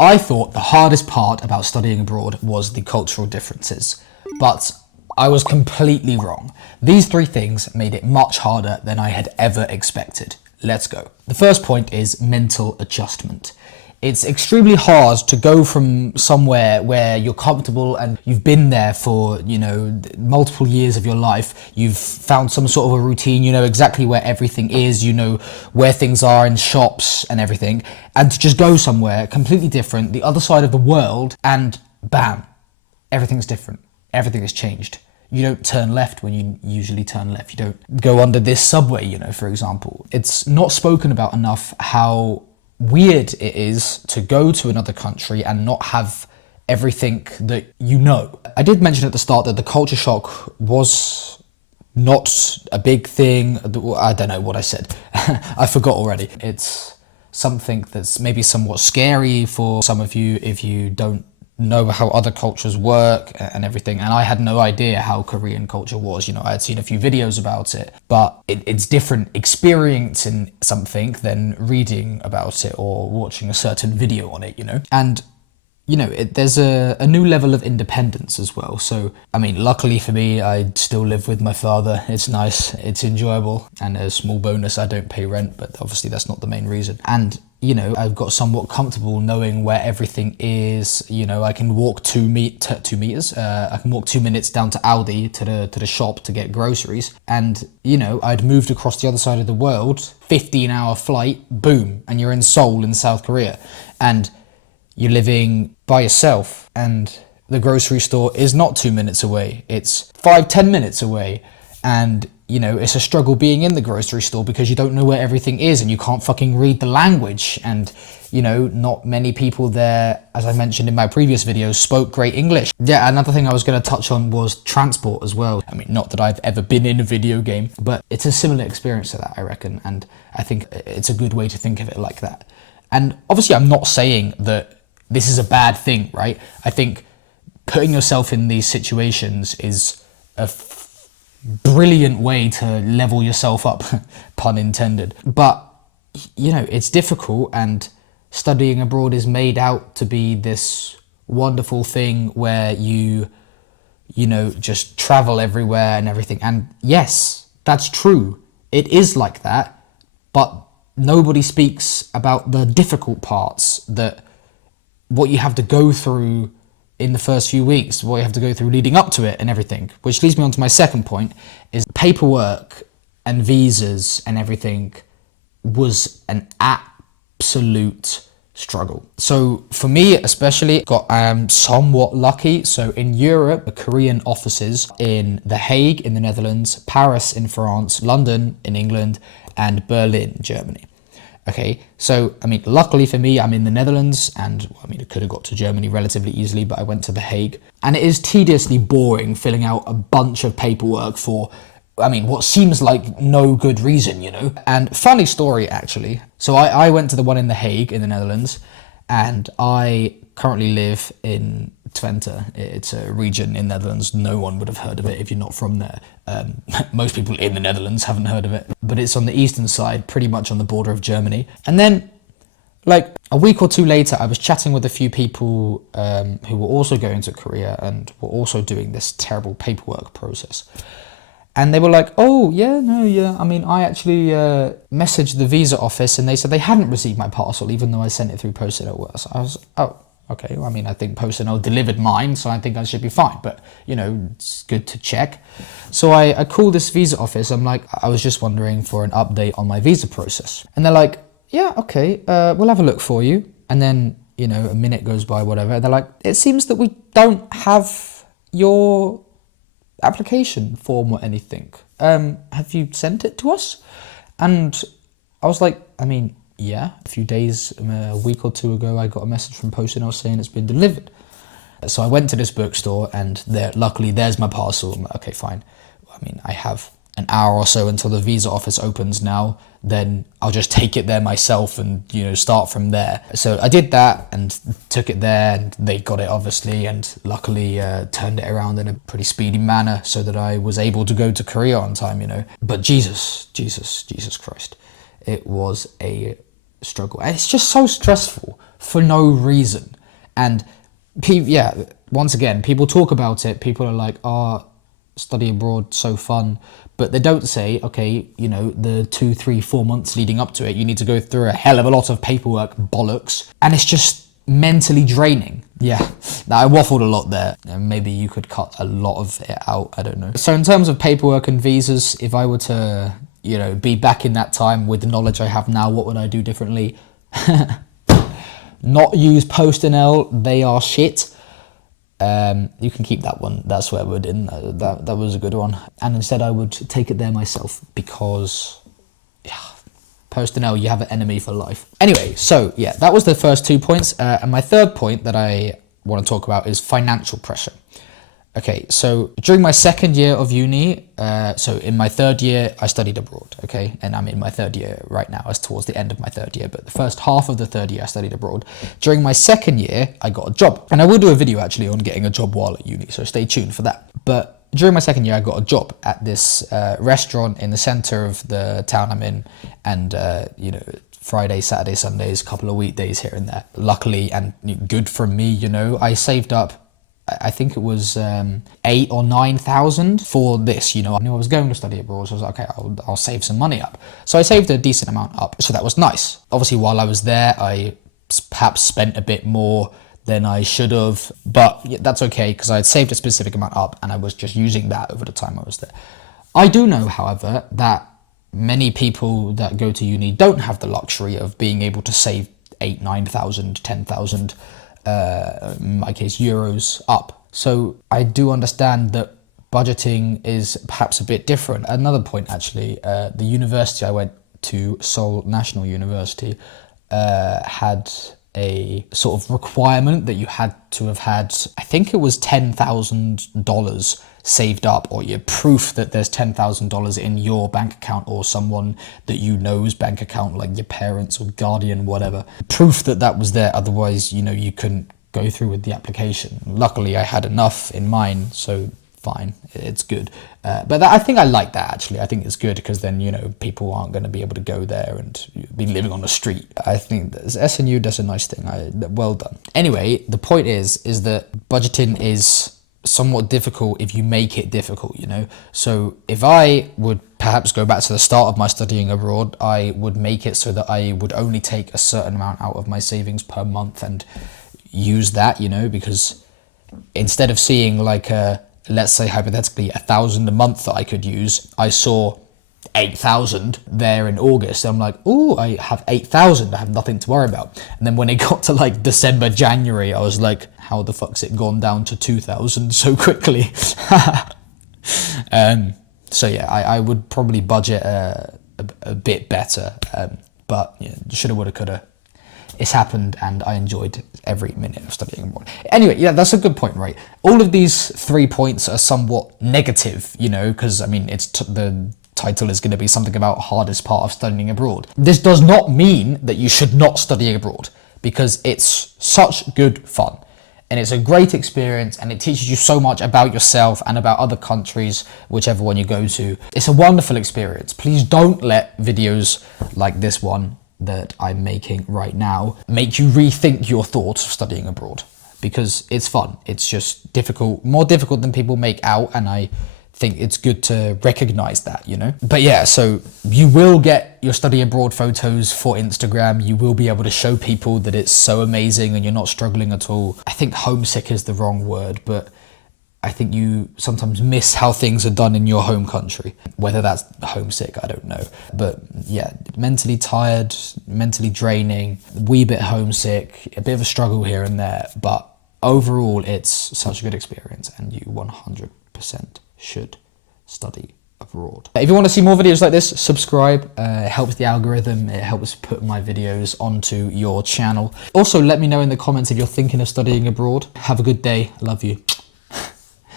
I thought the hardest part about studying abroad was the cultural differences, but I was completely wrong. These three things made it much harder than I had ever expected. Let's go. The first point is mental adjustment. It's extremely hard to go from somewhere where you're comfortable and you've been there for, multiple years of your life. You've found some sort of a routine, you know exactly where everything is, you know where things are in shops and everything, and to just go somewhere completely different, the other side of the world, and bam, everything's different. Everything has changed. You don't turn left when you usually turn left. You don't go under this subway, for example. It's not spoken about enough how weird it is to go to another country and not have everything that you know. I did mention at the start that the culture shock was not a big thing. I don't know what I said. I forgot already. It's something that's maybe somewhat scary for some of you if you don't know how other cultures work and everything, and I had no idea how Korean culture was. I had seen a few videos about it, but it's different experiencing something than reading about it or watching a certain video on it, and there's a new level of independence as well. So, luckily for me, I still live with my father. It's nice, it's enjoyable, and a small bonus, I don't pay rent, but obviously that's not the main reason. And I've got somewhat comfortable knowing where everything is. I can walk 2 meters. I can walk 2 minutes down to Aldi to the shop to get groceries. And I'd moved across the other side of the world, 15-hour flight, boom, and you're in Seoul in South Korea, and you're living by yourself, and the grocery store is not 2 minutes away. It's 5-10 minutes away, and it's a struggle being in the grocery store because you don't know where everything is and you can't fucking read the language. And, not many people there, as I mentioned in my previous videos, spoke great English. Yeah, another thing I was going to touch on was transport as well. Not that I've ever been in a video game, but it's a similar experience to that, I reckon. And I think it's a good way to think of it like that. And obviously, I'm not saying that this is a bad thing, right? I think putting yourself in these situations is a brilliant way to level yourself up, pun intended. But, it's difficult, and studying abroad is made out to be this wonderful thing where you just travel everywhere and everything. And yes, that's true. It is like that, but nobody speaks about the difficult parts, that what you have to go through in the first few weeks, what you have to go through leading up to it and everything. Which leads me on to my second point, is paperwork and visas and everything was an absolute struggle. So for me especially, I am somewhat lucky. So in Europe, the Korean offices in The Hague in the Netherlands, Paris in France, London in England, and Berlin, Germany. Okay, so, luckily for me, I'm in the Netherlands, and, I could have got to Germany relatively easily, but I went to The Hague. And it is tediously boring filling out a bunch of paperwork for, what seems like no good reason, And funny story, actually. So I went to the one in The Hague in the Netherlands, and I currently live in Twente. It's a region in the Netherlands. No one would have heard of it if you're not from there. Most people in the Netherlands haven't heard of it. But it's on the eastern side, pretty much on the border of Germany. And then, a week or two later, I was chatting with a few people who were also going to Korea and were also doing this terrible paperwork process. And they were like, I actually messaged the visa office, and they said they hadn't received my parcel, even though I sent it through PostNL. So I was, okay, I think PostNL delivered mine, so I think I should be fine. But, it's good to check. So I called this visa office. I'm like, I was just wondering for an update on my visa process. And they're like, yeah, okay, we'll have a look for you. And then, a minute goes by, whatever. They're like, it seems that we don't have your application form or anything. Have you sent it to us? And I was like, yeah, a few days, a week or two ago, I got a message from PostNL saying it's been delivered. So I went to this bookstore, and luckily there's my parcel. I'm like, okay, fine. I have an hour or so until the visa office opens now. Then I'll just take it there myself and, start from there. So I did that and took it there, and they got it obviously, and luckily turned it around in a pretty speedy manner so that I was able to go to Korea on time, But Jesus Christ, it was a struggle. And it's just so stressful for no reason. And yeah, once again, people talk about it. People are like, oh, study abroad, so fun. But they don't say, okay, you know, the 2, 3, 4 months leading up to it, you need to go through a hell of a lot of paperwork bollocks. And it's just mentally draining. Yeah, now I waffled a lot there. Maybe you could cut a lot of it out, I don't know. So in terms of paperwork and visas, if I were to, you know, be back in that time with the knowledge I have now, what would I do differently? Not use PostNL, they are shit. You can keep that one, that swear word in, that was a good one. And instead I would take it there myself because, yeah, PostNL, you have an enemy for life. Anyway, so yeah, that was the first 2 points. And my third point that I want to talk about is financial pressure. Okay, so during my second year of uni, so in my third year, I studied abroad, okay? And I'm in my third year right now, as towards the end of my third year, but the first half of the third year, I studied abroad. During my second year, I got a job. And I will do a video actually on getting a job while at uni, so stay tuned for that. But during my second year, I got a job at this restaurant in the center of the town I'm in. And, you know, Friday, Saturday, Sundays, a couple of weekdays here and there. Luckily, and good for me, you know, I saved up, I think it was 8,000 or 9,000 for this, you know. I knew I was going to study abroad, so I was like, okay, I'll save some money up. So I saved a decent amount up, so that was nice. Obviously, while I was there, I perhaps spent a bit more than I should have, but yeah, that's okay, because I had saved a specific amount up, and I was just using that over the time I was there. I do know, however, that many people that go to uni don't have the luxury of being able to save 8,000, 9,000, 10,000, in my case, euros up. So I do understand that budgeting is perhaps a bit different. Another point, actually, the university I went to, Seoul National University, had a sort of requirement that you had to have had, I think it was $10,000 saved up, or your proof that there's $10,000 in your bank account or someone that you know's bank account, like your parents or guardian, whatever. Proof that that was there, otherwise, you know, you couldn't go through with the application. Luckily, I had enough in mine, so fine, it's good. But I think I like that, actually. I think it's good because then, you know, people aren't going to be able to go there and be living on the street. I think SNU does a nice thing. Well done. Anyway, the point is that budgeting is somewhat difficult if you make it difficult, you know. So if I would perhaps go back to the start of my studying abroad, I would make it so that I would only take a certain amount out of my savings per month and use that, you know, because instead of seeing like let's say hypothetically 1,000 a month that I could use, I saw 8,000 there in August. I'm like, oh, I have 8,000. I have nothing to worry about. And then when it got to like December, January, I was like, how the fuck's it gone down to 2,000 so quickly? So yeah, I would probably budget a bit better. But yeah, shoulda, woulda, coulda. It's happened, and I enjoyed every minute of studying abroad. Anyway, yeah, that's a good point, right? All of these 3 points are somewhat negative, you know, because, I mean, it's the title is going to be something about hardest part of studying abroad. This does not mean that you should not study abroad, because it's such good fun. And it's a great experience, and it teaches you so much about yourself and about other countries, whichever one you go to. It's a wonderful experience. Please don't let videos like this one that I'm making right now make you rethink your thoughts of studying abroad, because it's fun. It's just difficult, more difficult than people make out, and I think it's good to recognize that, you know. But yeah, so you will get your study abroad photos for Instagram. You will be able to show people that it's so amazing and you're not struggling at all. I think homesick is the wrong word, but I think you sometimes miss how things are done in your home country. Whether that's homesick, I don't know. But yeah, mentally tired, mentally draining, a wee bit homesick, a bit of a struggle here and there. But overall, it's such a good experience, and you 100% should study abroad. If you want to see more videos like this, subscribe. It helps the algorithm. It helps put my videos onto your channel. Also, let me know in the comments if you're thinking of studying abroad. Have a good day. Love you.